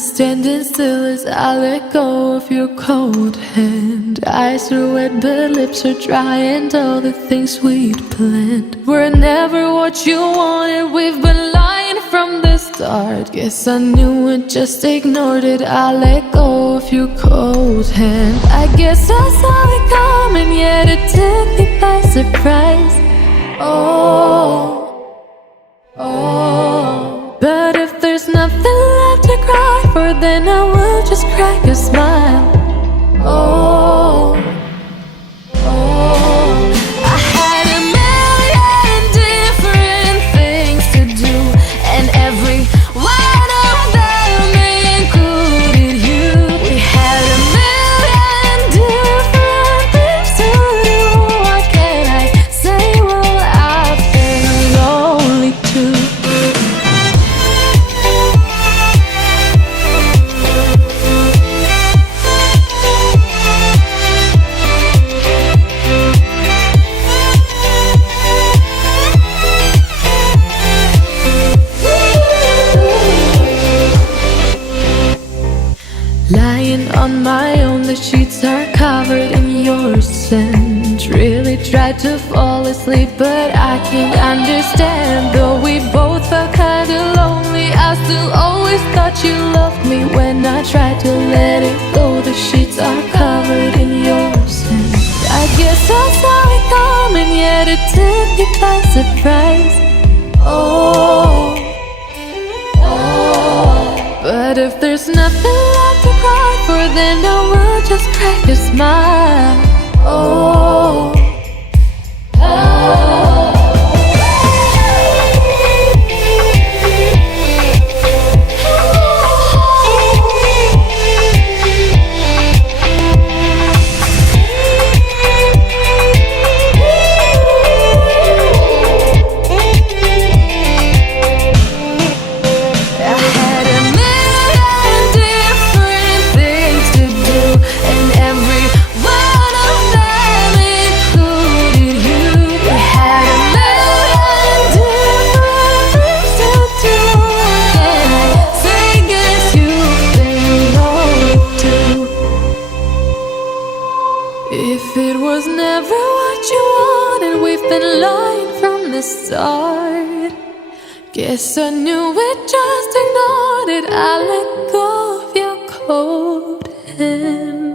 is standing still as I let go of your cold hand. Eyes are wet but lips are dry, and all the things we'd planned were never what you wanted. We've been lying from the start. Guess I knew it, just ignored it. I let go of your cold hand. I guess I saw it coming, yet it took me by surprise. But if there's nothing left to cry for, then I will just crack a smile. I had a million different things to do, and every one of them included you. We had a million different things to do. What can I say? Well, I've been lonely too. Lying on my own, the sheets are covered in your scent. Really tried to fall asleep, but I can't understand. Though we both felt kinda lonely, I still always thought you loved me. When I tried to let it go, the sheets are covered in your scent. I guess I saw it coming, yet it took me by surprise. But if there's nothing left to cry for, then I will just crack a smile. If it was never what you wanted, we've been lying from the start. Guess I knew it, just ignored it. I let go of your cold hand.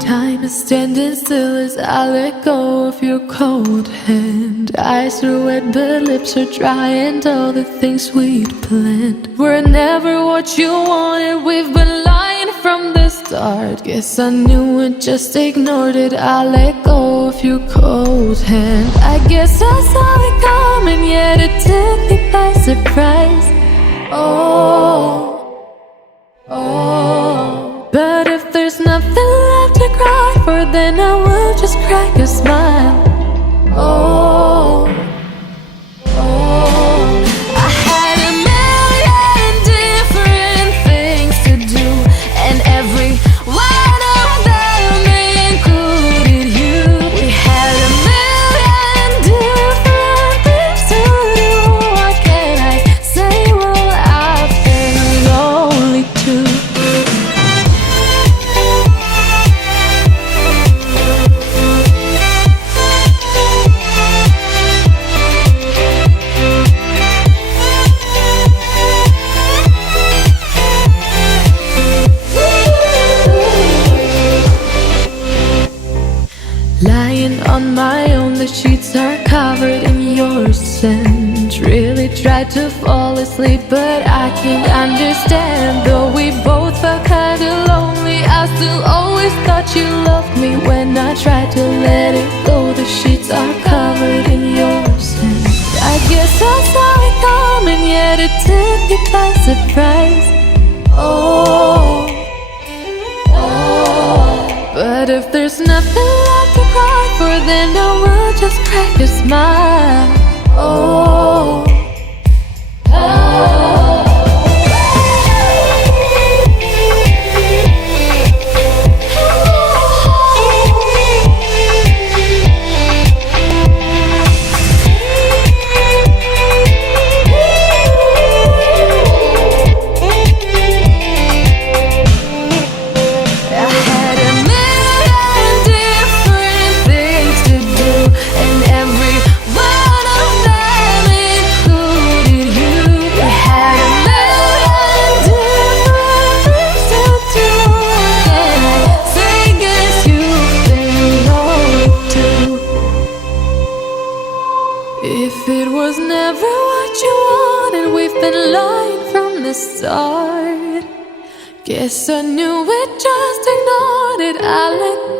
Time is standing still as I let go of your cold hand. Eyes are wet but lips are dry, and all the things we'd planned were never what you wanted. We've been lying from the start. Guess I knew it, just ignored it. I let go of your cold hand. I guess I saw it coming, yet it took me by surprise. But if there's nothing left to cry for, then I will just crack a smile. I had a million different things to do, and every one of them included you. We had a million different things to do. What can I say? Well, I've been lonely too. Lying on my own, the sheets are covered in your scent. Really tried to fall asleep, but I can't understand. Though we both felt kinda lonely, I still always thought you loved me. When I tried to let it go, the sheets are covered in your scent. I guess I saw it coming, yet it took me by surprise. But if there's nothing left to cry for, then I will just crack a smile. Yes, I knew it, just ignored it. I let go.